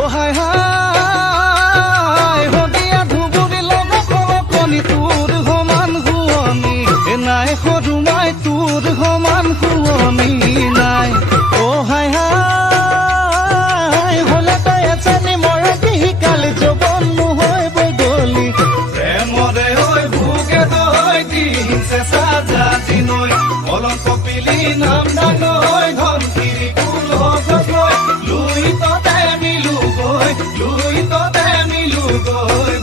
ও হায় হায় হদিয়া ধুবুৰি লগ কলকনি তোৰ সমান শুৱনি নাই সৰুমাই তোৰ সমান শুৱনি নাই ও হায় হায় হলে তাই এজনী মৰমী শিকালি যৌৱন নহয় বদলি প্ৰেমৰে হৈ ভোগে তই দিন চেঁচা জাতি নৈ অলপ কপিলি নাম ডাঙৰ ধনশিৰি কুলগত লুই ততে মিলো গৈ